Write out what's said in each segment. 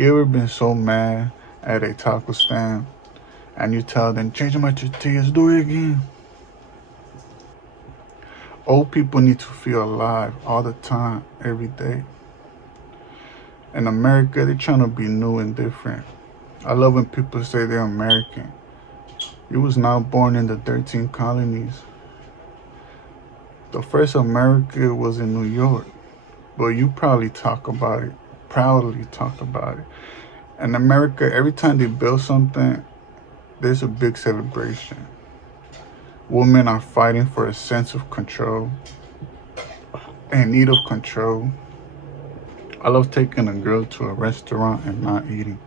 You ever been so mad at a taco stand and you tell them, change my tortillas, do it again? Old people need to feel alive all the time, every day. In America, they're trying to be new and different. I love when people say they're American. You was not born in the 13 colonies. The first America was in New York, but you proudly talk about it. In America, every time they build something, there's a big celebration. Women are fighting for a sense of control, in need of control. I love taking a girl to a restaurant and not eating.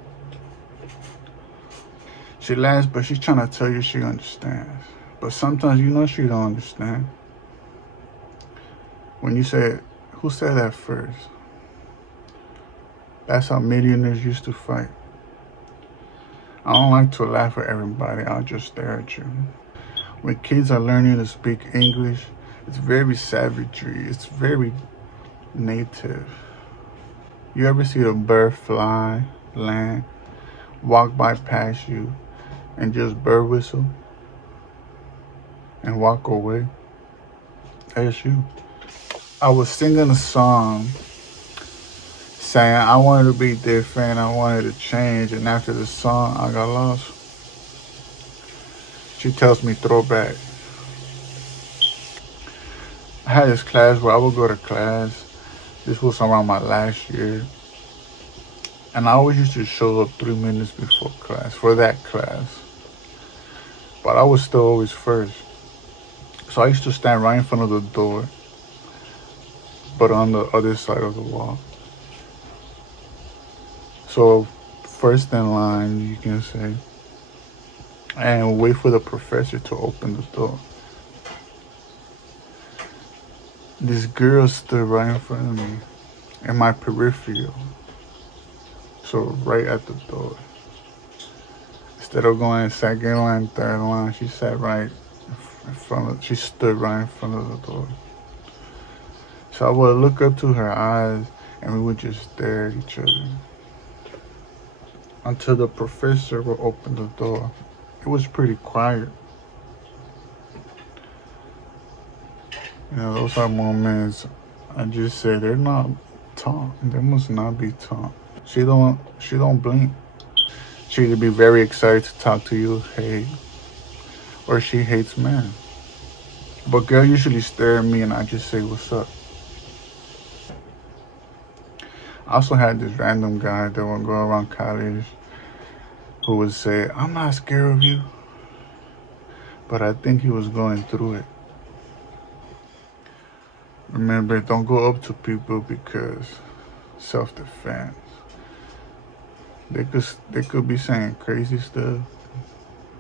She laughs, but she's trying to tell you she understands. But sometimes you know she don't understand. When you say, who said that first? That's how millionaires used to fight. I don't like to laugh at everybody, I'll just stare at you. When kids are learning to speak English, it's very savagery, it's very native. You ever see a bird fly, land, walk by past you, and just bird whistle and walk away? That's you. I was singing a song saying I wanted to be different, I wanted to change, and after the song, I got lost. She tells me throwback. I had this class where I would go to class. This was around my last year. And I always used to show up 3 minutes before class, for that class. But I was still always first. So I used to stand right in front of the door, but on the other side of the wall. So first in line, you can say, and wait for the professor to open the door. This girl stood right in front of me, in my peripheral. So right at the door. Instead of going second line, third line, she sat right in front of, she stood right in front of the door. So I would look up to her eyes and we would just stare at each other until the professor would open the door. It was pretty quiet. You know, those are moments I just say they're not taught. They must not be taught. She don't blink. She either be very excited to talk to you, hate, or she hates men. But girl usually stare at me and I just say, what's up? I also had this random guy that would go around college who would say, I'm not scared of you. But I think he was going through it. Remember, don't go up to people because self-defense. They could be saying crazy stuff,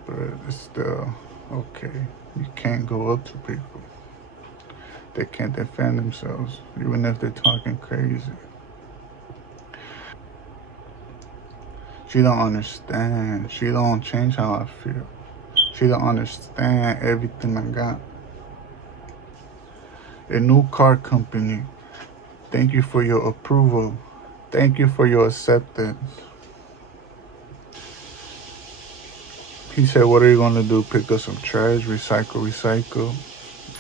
but it's still okay. You can't go up to people. They can't defend themselves, even if they're talking crazy. She don't understand. She don't change how I feel. She don't understand everything I got. A new car company. Thank you for your approval. Thank you for your acceptance. He said, what are you going to do? Pick up some trash, recycle.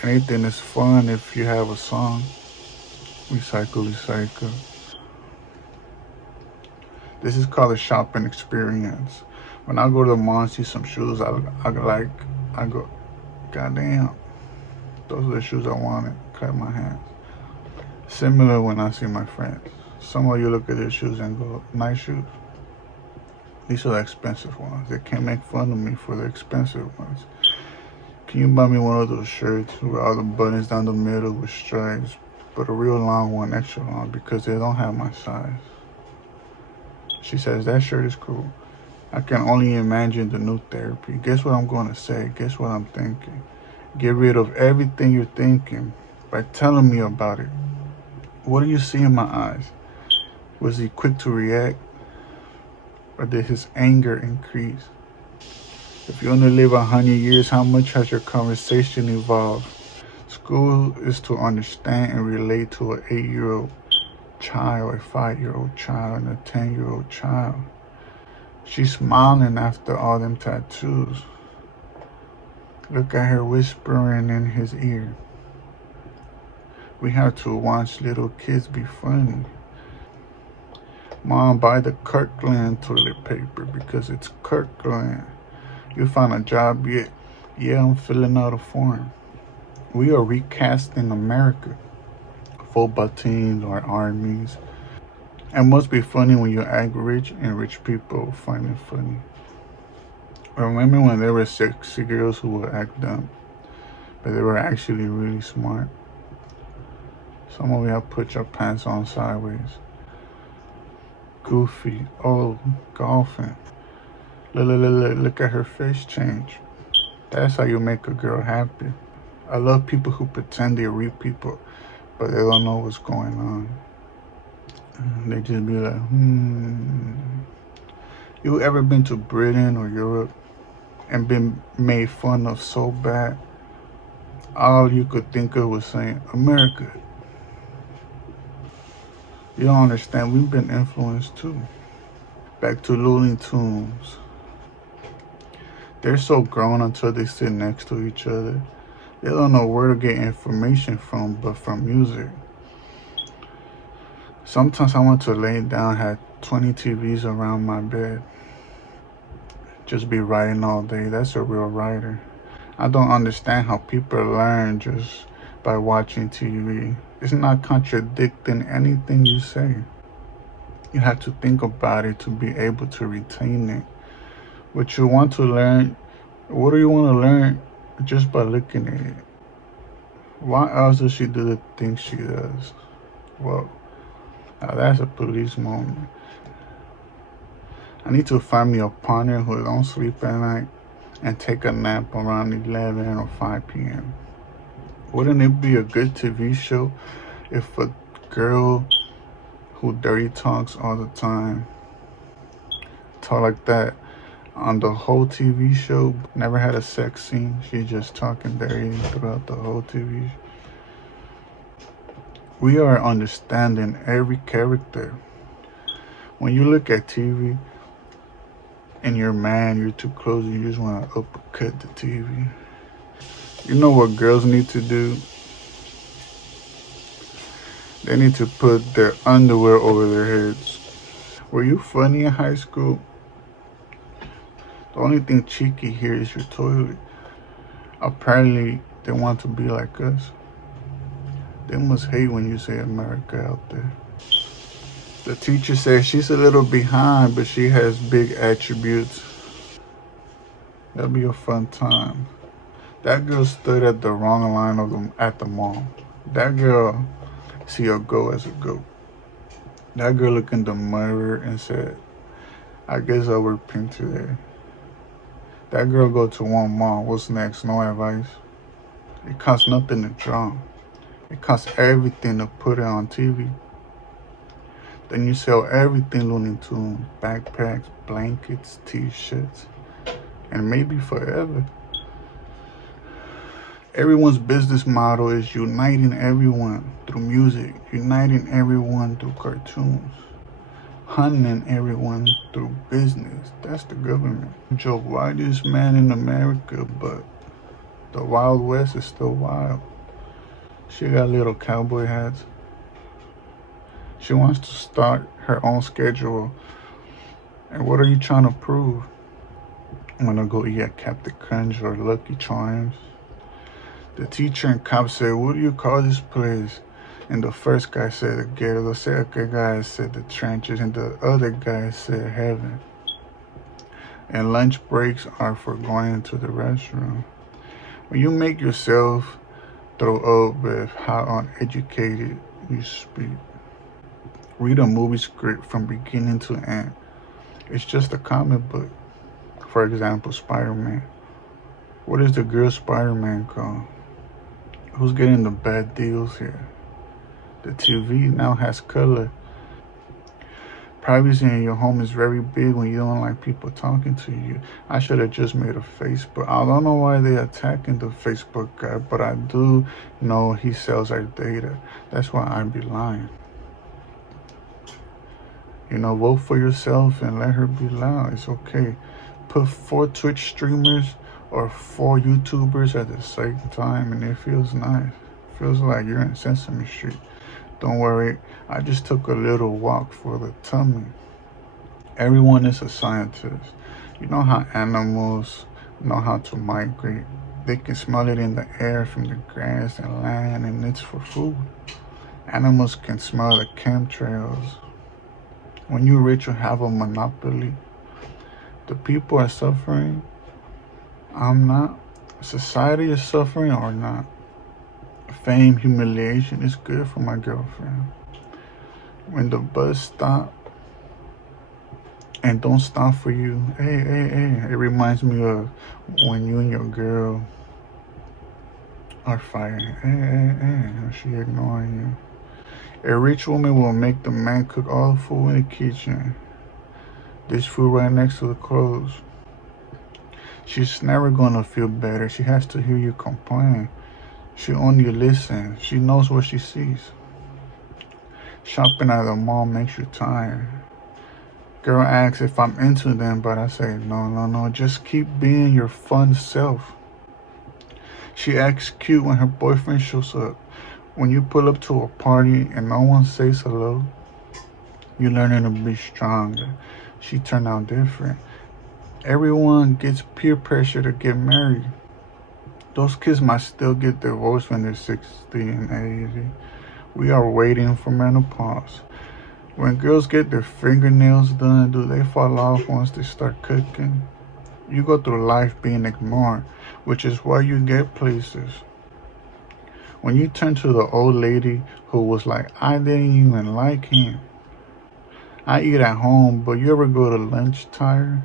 Anything is fun if you have a song. Recycle. This is called a shopping experience. When I go to the mall and see some shoes, I go, goddamn, those are the shoes I wanted. Clap my hands. Similar when I see my friends. Some of you look at their shoes and go, nice shoes. These are the expensive ones. They can't make fun of me for the expensive ones. Can you buy me one of those shirts with all the buttons down the middle with stripes, but a real long one, extra long, because they don't have my size? She says, that shirt is cool. I can only imagine the new therapy. Guess what I'm going to say? Guess what I'm thinking? Get rid of everything you're thinking by telling me about it. What do you see in my eyes? Was he quick to react? Or did his anger increase? If you only live 100 years, how much has your conversation evolved? School is to understand and relate to an 8-year-old child, a 5-year-old child and a 10-year-old child. She's smiling after all them tattoos. Look at her whispering in his ear. We have to watch little kids be funny. Mom, buy the Kirkland toilet paper because it's Kirkland. You found a job yet? Yeah, I'm filling out a form. We are recasting America. Football teams or armies. It must be funny when you act rich and rich people find it funny. Remember when there were sexy girls who would act dumb, but they were actually really smart? Some of you have put your pants on sideways. Goofy. Oh, golfing. Look at her face change. That's how you make a girl happy. I love people who pretend they read people, but they don't know what's going on. They just be like, You ever been to Britain or Europe and been made fun of so bad? All you could think of was saying, America. You don't understand, we've been influenced too. Back to Looney Tunes. They're so grown until they sit next to each other. They don't know where to get information from but from music. Sometimes I want to lay down, have 20 TVs around my bed. Just be writing all day. That's a real writer. I don't understand how people learn just by watching TV. It's not contradicting anything you say. You have to think about it to be able to retain it. What you want to learn, what do you want to learn just by looking at it? Why else does she do the things she does? Well, now that's a police moment. I need to find me a partner who don't sleep at night and take a nap around 11 or 5 p.m. Wouldn't it be a good TV show if a girl who dirty talks all the time, talk like that on the whole TV show, never had a sex scene, she's just talking dirty throughout the whole TV show? We are understanding every character. When you look at TV and you're mad, you're too close, you just want to uppercut the TV. You know what girls need to do? They need to put their underwear over their heads. Were you funny in high school? The only thing cheeky here is your toilet. Apparently, they want to be like us. They must hate when you say America out there. The teacher says she's a little behind, but she has big attributes. That'll be a fun time. That girl stood at the wrong line of them at the mall. That girl see a goat as a goat. That girl looked in the mirror and said, I guess I wear pink today. That girl go to one mall. What's next? No advice? It costs nothing to draw. It costs everything to put it on TV. Then you sell everything Looney Tunes, backpacks, blankets, t-shirts, and maybe forever. Everyone's business model is uniting everyone through music, uniting everyone through cartoons, hunting everyone through business. That's the government. Joe, why this man in America, but the Wild West is still wild? She got little cowboy hats. She wants to start her own schedule. And what are you trying to prove? I'm gonna go eat at Captain Crunch or Lucky Charms. The teacher and cop said, what do you call this place? And the first guy said the ghetto. The second guy said the trenches. And the other guy said heaven. And lunch breaks are for going to the restroom. When you make yourself throw up with how uneducated you speak, read a movie script from beginning to end. It's just a comic book. For example, Spider-Man. What is the girl Spider-Man called? Who's getting the bad deals here? The TV now has color. Privacy in your home is very big when you don't like people talking to you. I should have just made a Facebook. I don't know why they're attacking the Facebook guy, but I do know he sells our data. That's why I'd be lying. Vote for yourself and let her be loud. It's okay. Put 4 Twitch streamers or 4 YouTubers at the same time, and it feels nice. It feels like you're in Sesame Street. Don't worry, I just took a little walk for the tummy. Everyone is a scientist. You know how animals know how to migrate? They can smell it in the air from the grass and land, and it's for food. Animals can smell the chemtrails. When you're rich, you have a monopoly. The people are suffering. I'm not. Society is suffering or not. Fame, humiliation is good for my girlfriend. When the bus stop and don't stop for you, hey, hey, hey. It reminds me of when you and your girl are fighting. Hey, hey, hey. She ignoring you. A rich woman will make the man cook all the food in the kitchen. This food right next to the clothes. She's never gonna feel better. She has to hear you complain. She only listens. She knows what she sees. Shopping at the mall makes you tired. Girl asks if I'm into them, but I say, no, just keep being your fun self. She acts cute when her boyfriend shows up. When you pull up to a party and no one says hello, you're learning to be stronger. She turned out different. Everyone gets peer pressure to get married. Those kids might still get divorced when they're 60 and 80. We are waiting for menopause. When girls get their fingernails done, do they fall off once they start cooking? You go through life being ignored, which is why you get places. When you turn to the old lady who was like, I didn't even like him. I eat at home, but you ever go to lunch tired?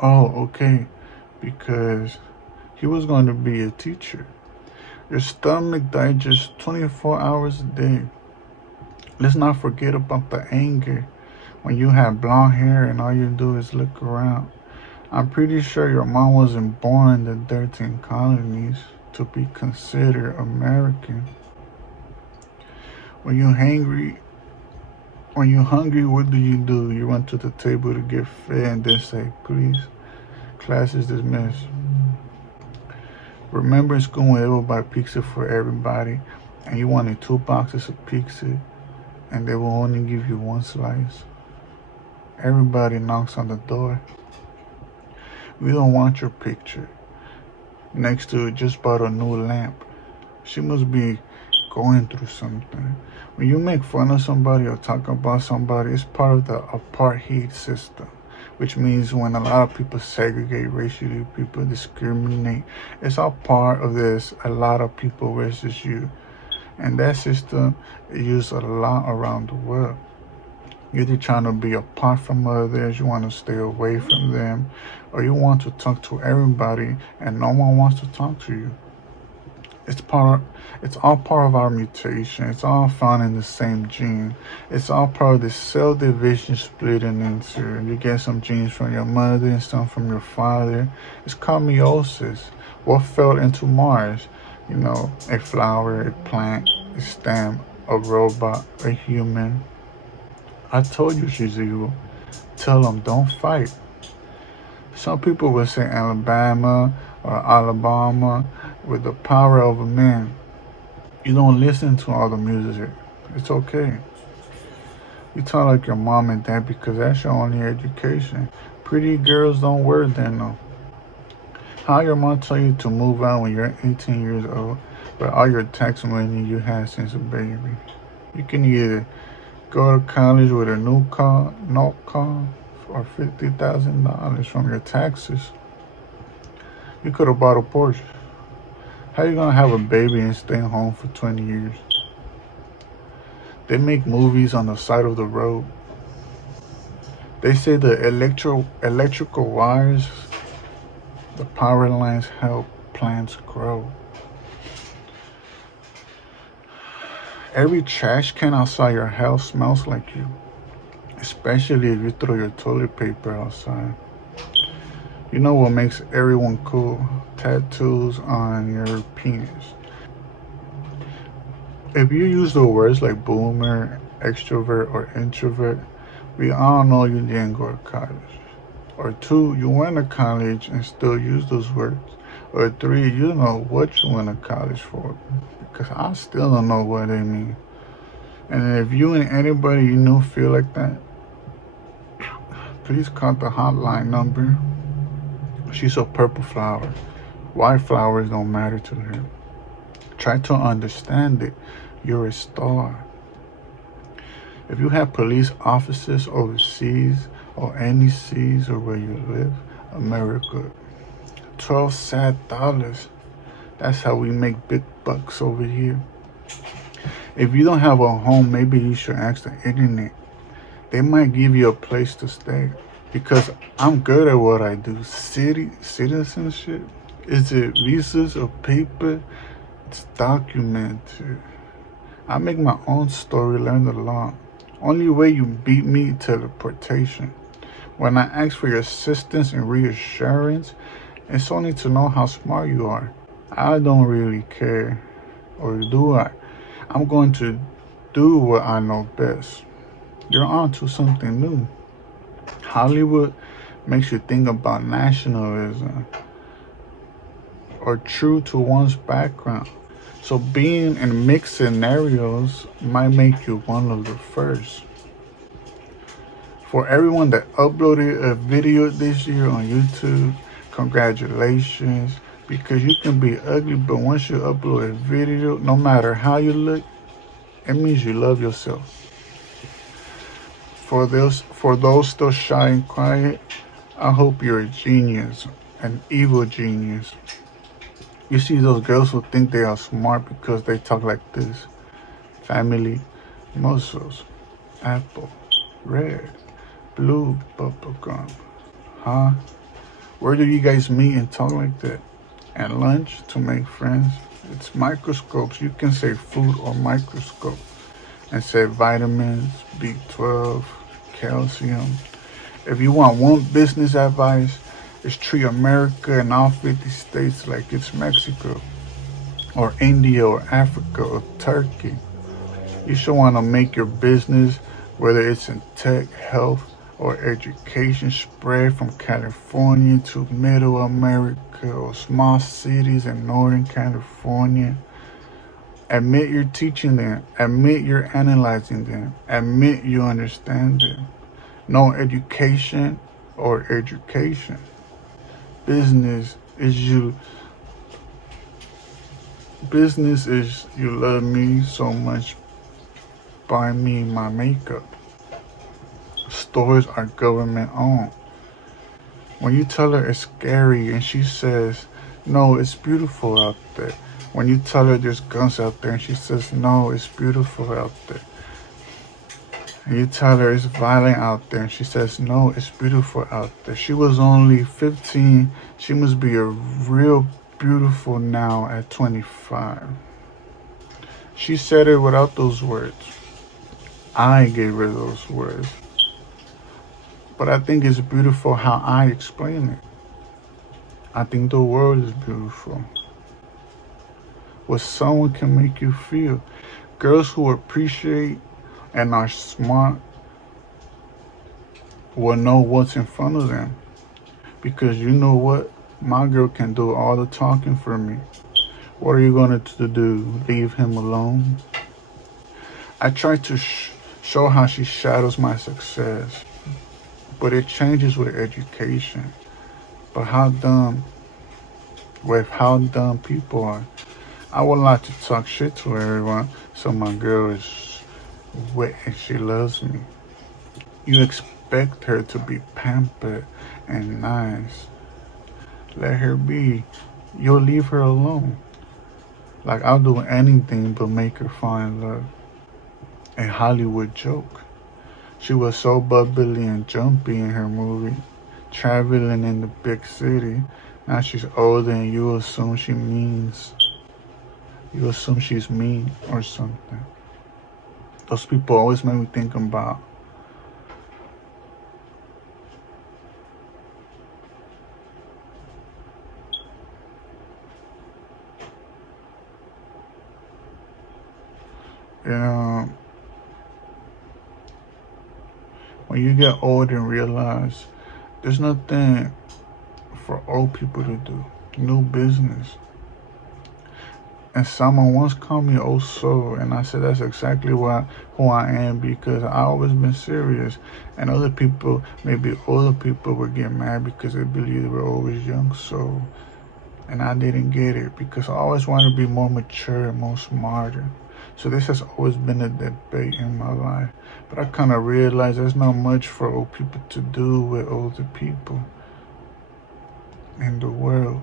Oh, okay, because he was going to be a teacher. Your stomach digests 24 hours a day. Let's not forget about the anger when you have blonde hair and all you do is look around. I'm pretty sure your mom wasn't born in the 13 colonies to be considered American. When you're hungry, what do? You run to the table to get fed and then say, please, class is dismissed. Remember in school when they would buy pizza for everybody and you wanted 2 boxes of pizza and they will only give you 1 slice? Everybody knocks on the door. We don't want your picture next to it. Just bought a new lamp. She must be going through something. When you make fun of somebody or talk about somebody, it's part of the apartheid system, which means when a lot of people segregate racially, people discriminate, it's all part of this, a lot of people versus you. And that system is used a lot around the world. You're either trying to be apart from others, you want to stay away from them, or you want to talk to everybody and no one wants to talk to you. It's all part of our mutation. It's all found in the same gene. It's all part of the cell division splitting into. You get some genes from your mother and some from your father. It's called meiosis. What fell into Mars? A flower, a plant, a stem, a robot, a human. I told you she's evil. Tell them don't fight. Some people will say Alabama or Alabama with the power of a man. You don't listen to all the music. It's okay. You talk like your mom and dad because that's your only education. Pretty girls don't wear denim. How your mom tell you to move out when you're 18 years old, but all your tax money you had since a baby? You can either go to college with a no car, or $50,000 from your taxes. You could have bought a Porsche. How you gonna have a baby and stay home for 20 years? They make movies on the side of the road. They say the electrical wires, the power lines help plants grow. Every trash can outside your house smells like you, especially if you throw your toilet paper outside. You know what makes everyone cool? Tattoos on your penis. If you use the words like boomer, extrovert, or introvert, We all know you didn't go to college. Or two, you went to college and still use those words. Or three, you don't know what you went to college for. Because I still don't know what they mean. And if you and anybody you know feel like that, please call the hotline number. She's a purple flower. White flowers don't matter to her. Try to understand it. You're a star. If you have police officers overseas or any seas or where you live, America, 12 sad dollars. That's how we make big bucks over here. If you don't have a home, maybe you should ask the internet. They might give you a place to stay. Because I'm good at what I do. Citizenship? Is it visas or paper? It's documented. I make my own story, learn the law. Only way you beat me, teleportation. When I ask for your assistance and reassurance, it's only to know how smart you are. I don't really care. Or do I? I'm going to do what I know best. You're on to something new. Hollywood makes you think about nationalism or true to one's background. So being in mixed scenarios might make you one of the first. For everyone that uploaded a video this year on YouTube, congratulations. Because you can be ugly, but once you upload a video, no matter how you look, it means you love yourself. For those still shy and quiet, I hope you're a genius, an evil genius. You see those girls who think they are smart because they talk like this. Family, muscles, apple, red, blue, bubblegum. Huh? Where do you guys meet and talk like that? At lunch to make friends? It's microscopes. You can say food or microscope. And say vitamins, B12, calcium. If you want one business advice, it's treat America and all 50 states like it's Mexico, or India, or Africa, or Turkey. You should want to make your business, whether it's in tech, health, or education, spread from California to Middle America or small cities in Northern California. Admit you're teaching them. Admit you're analyzing them. Admit you understand them. No education or education. Business is you. Business is you love me so much. Buy me my makeup. Stores are government owned. When you tell her it's scary and she says, no, it's beautiful out there. When you tell her there's guns out there and she says, no, it's beautiful out there. And you tell her it's violent out there and she says, no, it's beautiful out there. She was only 15. She must be a real beautiful now at 25. She said it without those words. I gave her those words. But I think it's beautiful how I explain it. I think the world is beautiful. What someone can make you feel. Girls who appreciate and are smart will know what's in front of them. Because you know what? My girl can do all the talking for me. What are you going to do? Leave him alone? I try to show how she shadows my success. But it changes with education. But with how dumb people are. I would like to talk shit to everyone, so my girl is wet and she loves me. You expect her to be pampered and nice. Let her be. You'll leave her alone. Like I'll do anything but make her fall in love. A Hollywood joke. She was so bubbly and jumpy in her movie, traveling in the big city. Now she's older and you assume she's mean or something. Those people always make me think about when when you get old and realize there's nothing for old people to do. New business. And someone once called me old soul, and I said that's exactly who I am, because I always been serious. And other people, maybe older people, would get mad because they believe they were always young soul. And I didn't get it because I always wanted to be more mature and more smarter. So this has always been a debate in my life. But I kind of realized there's not much for old people to do with older people in the world.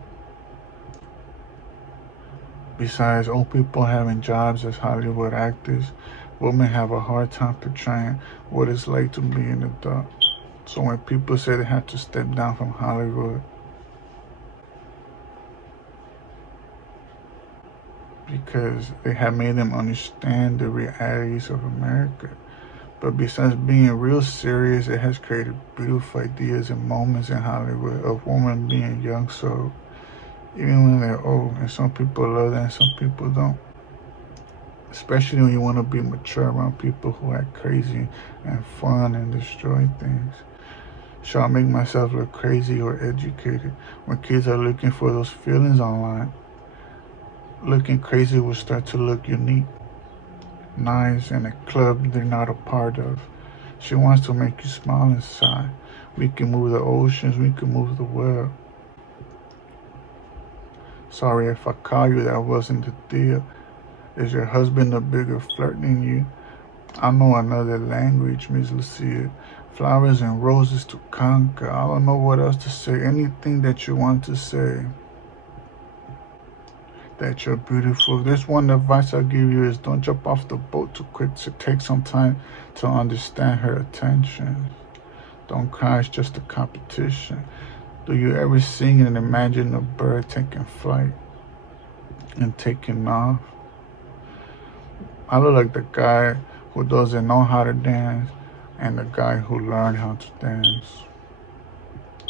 Besides old people having jobs as Hollywood actors, women have a hard time portraying what it's like to be an adult. So when people say they have to step down from Hollywood because they have made them understand the realities of America. But besides being real serious, it has created beautiful ideas and moments in Hollywood of women being young, so even when they're old, and some people love that and some people don't. Especially when you want to be mature around people who act crazy and fun and destroy things. Shall I make myself look crazy or educated? When kids are looking for those feelings online, looking crazy will start to look unique, nice, in a club they're not a part of. She wants to make you smile inside. We can move the oceans, we can move the world. Sorry if I call you, that wasn't the deal. Is your husband a bigger flirt than you? I know another language, Miss Lucia. Flowers and roses to conquer. I don't know what else to say. Anything that you want to say. That you're beautiful. There's one advice I'll give you is don't jump off the boat too quick. To take some time to understand her attention. Don't cry, it's just a competition. Do you ever sing and imagine a bird taking flight and taking off? I look like the guy who doesn't know how to dance and the guy who learned how to dance.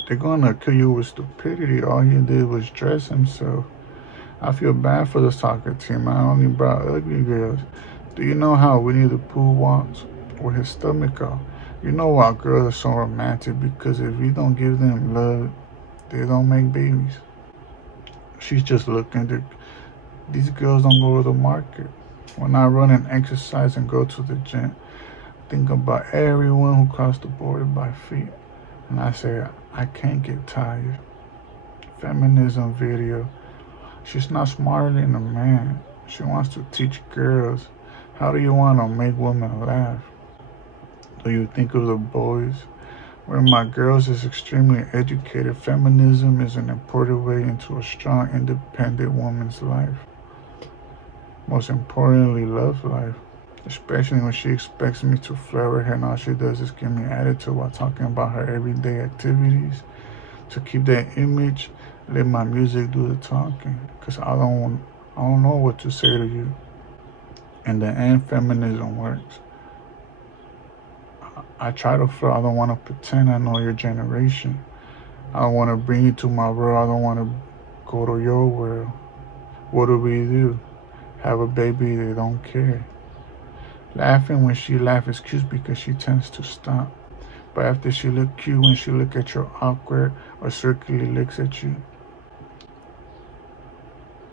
They're gonna kill you with stupidity. All he did was dress himself. I feel bad for the soccer team. I only brought ugly girls. Do you know how Winnie the Pooh walks with his stomach out? You know why girls are so romantic? Because if you don't give them love, they don't make babies. She's just looking to, these girls don't go to the market. When I run and exercise and go to the gym, think about everyone who crossed the border by feet. And I say, I can't get tired. Feminism video. She's not smarter than a man. She wants to teach girls. How do you want to make women laugh? Do you think of the boys? Where my girls is extremely educated, feminism is an important way into a strong, independent woman's life. Most importantly, love life. Especially when she expects me to flirt with her and all she does is give me attitude while talking about her everyday activities. To keep that image, let my music do the talking. Because I don't know what to say to you. In the end, feminism works. I try to flirt. I don't want to pretend I know your generation. I don't want to bring you to my world. I don't want to go to your world. What do? Have a baby, they don't care. Laughing when she laughs is cute because she tends to stop. But after she look cute when she look at your awkward or circularly looks at you.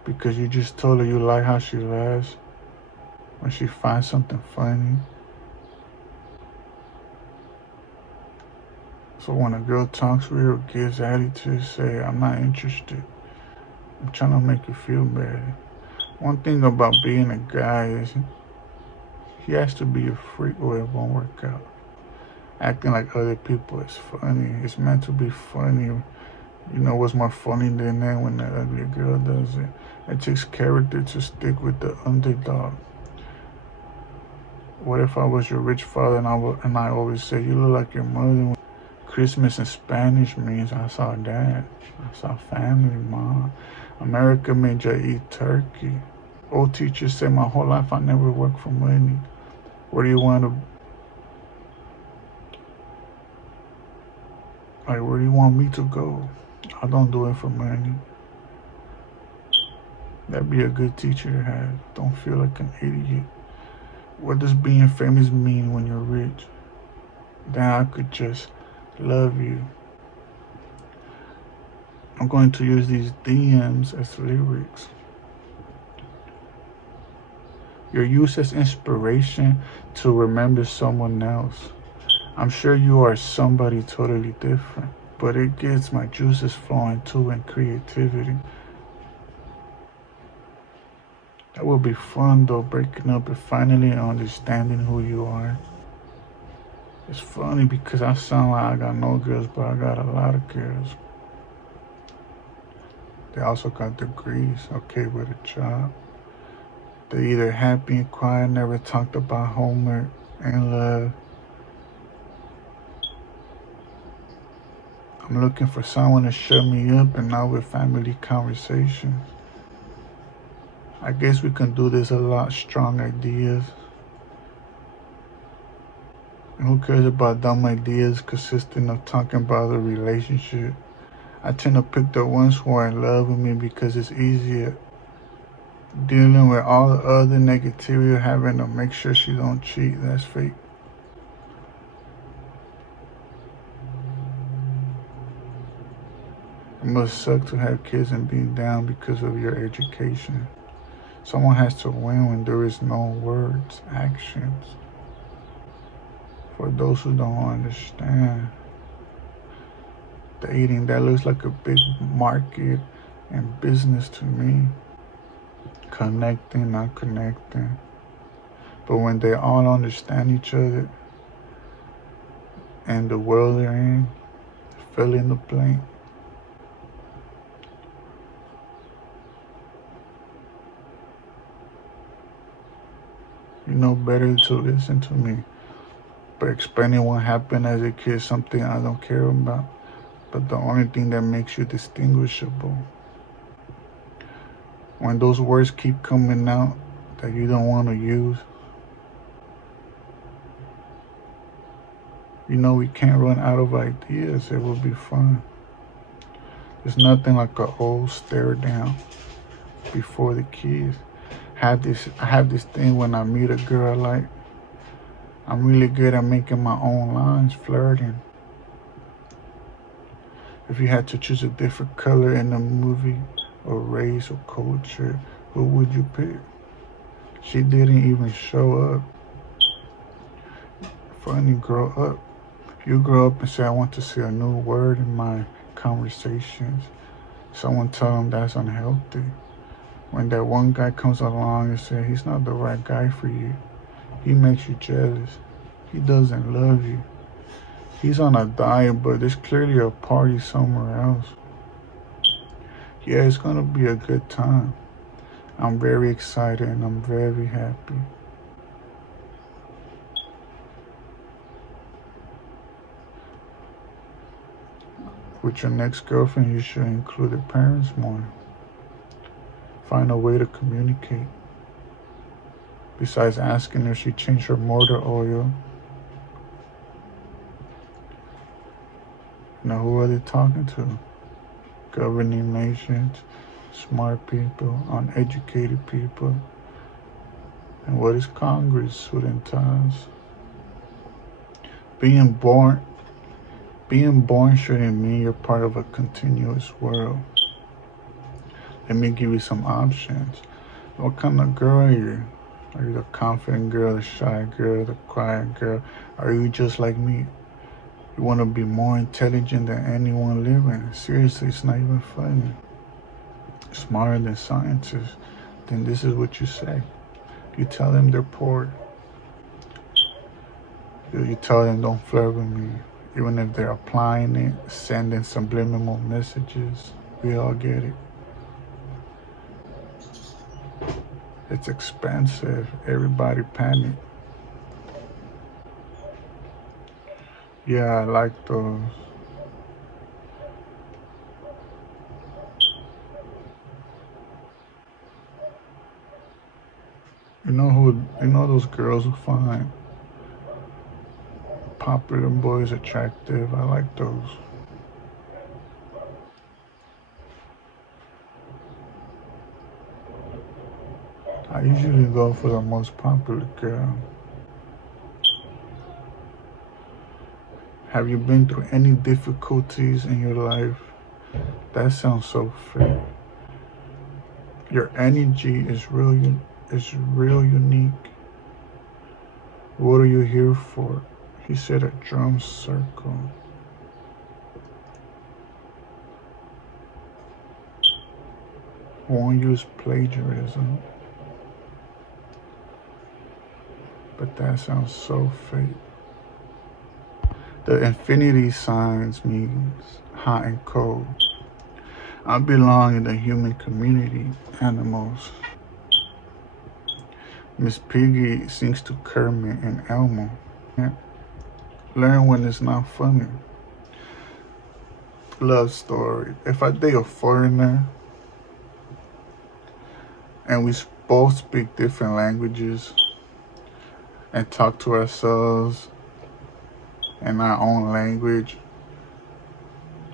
Because you just told her you like how she laughs when she finds something funny. So when a girl talks with you or gives attitude, say, I'm not interested. I'm trying to make you feel better. One thing about being a guy is he has to be a freak or it won't work out. Acting like other people is funny. It's meant to be funny. You know what's more funny than that when the ugly girl does it? It takes character to stick with the underdog. What if I was your rich father and I always say, you look like your mother? Christmas in Spanish means I saw dad. I saw family, mom. America made you eat turkey. Old teachers say my whole life I never worked for money. Where do you want me to go? I don't do it for money. That'd be a good teacher to have. Don't feel like an idiot. What does being famous mean when you're rich? then I could just love you. I'm going to use these DMs as lyrics. You're used as inspiration to remember someone else. I'm sure you are somebody totally different, but it gets my juices flowing too and creativity. That will be fun though, breaking up and finally understanding who you are. It's funny because I sound like I got no girls, but I got a lot of girls. They also got degrees, okay with a job. They're either happy and quiet, never talked about homework and love. I'm looking for someone to shut me up and not with family conversations. I guess we can do this a lot. Strong ideas. And who cares about dumb ideas consisting of talking about a relationship? I tend to pick the ones who are in love with me because it's easier dealing with all the other negativity, having to make sure she don't cheat. That's fake. It must suck to have kids and be down because of your education. Someone has to win when there is no words, actions. For those who don't understand, dating, that looks like a big market and business to me. Connecting, not connecting. But when they all understand each other and the world they're in, fill in the blank. You know better to listen to me. But explaining what happened as a kid is something I don't care about. But the only thing that makes you distinguishable. When those words keep coming out that you don't want to use, you know we can't run out of ideas. It will be fun. There's nothing like an old stare down before the kids. I have this thing when I meet a girl I like. I'm really good at making my own lines, flirting. If you had to choose a different color in a movie or race or culture, who would you pick? She didn't even show up. Funny, grow up. You grow up and say, I want to see a new word in my conversations. Someone tell them that's unhealthy. When that one guy comes along and says he's not the right guy for you, he makes you jealous. He doesn't love you. He's on a diet, but there's clearly a party somewhere else. Yeah, it's gonna be a good time. I'm very excited and I'm very happy. With your next girlfriend, you should include the parents more. Find a way to communicate. Besides asking if she changed her motor oil, you know, who are they talking to? Governing nations, smart people, uneducated people. And what is Congress, suit and ties? Being born shouldn't mean you're part of a continuous world. Let me give you some options. What kind of girl are you? Are you the confident girl, the shy girl, the quiet girl? Are you just like me? You want to be more intelligent than anyone living? Seriously, it's not even funny. Smarter than scientists. Then this is what you say. You tell them they're poor. You tell them don't flirt with me. Even if they're applying it, sending subliminal messages. We all get it. It's expensive. Everybody panic. Yeah, I like those. You know those girls who find popular boys attractive. I like those. I usually go for the most popular girl. Have you been through any difficulties in your life? That sounds so fake. Your energy is real unique. What are you here for? He said a drum circle. Won't use plagiarism. But that sounds so fake. The infinity signs means hot and cold. I belong in the human community, animals. Miss Piggy sings to Kermit and Elmo. Learn when it's not funny. Love story. If I date a foreigner and we both speak different languages and talk to ourselves in our own language,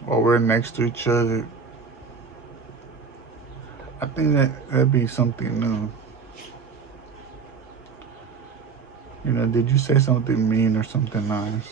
or we're next to each other, I think that'd be something new. Did you say something mean or something nice?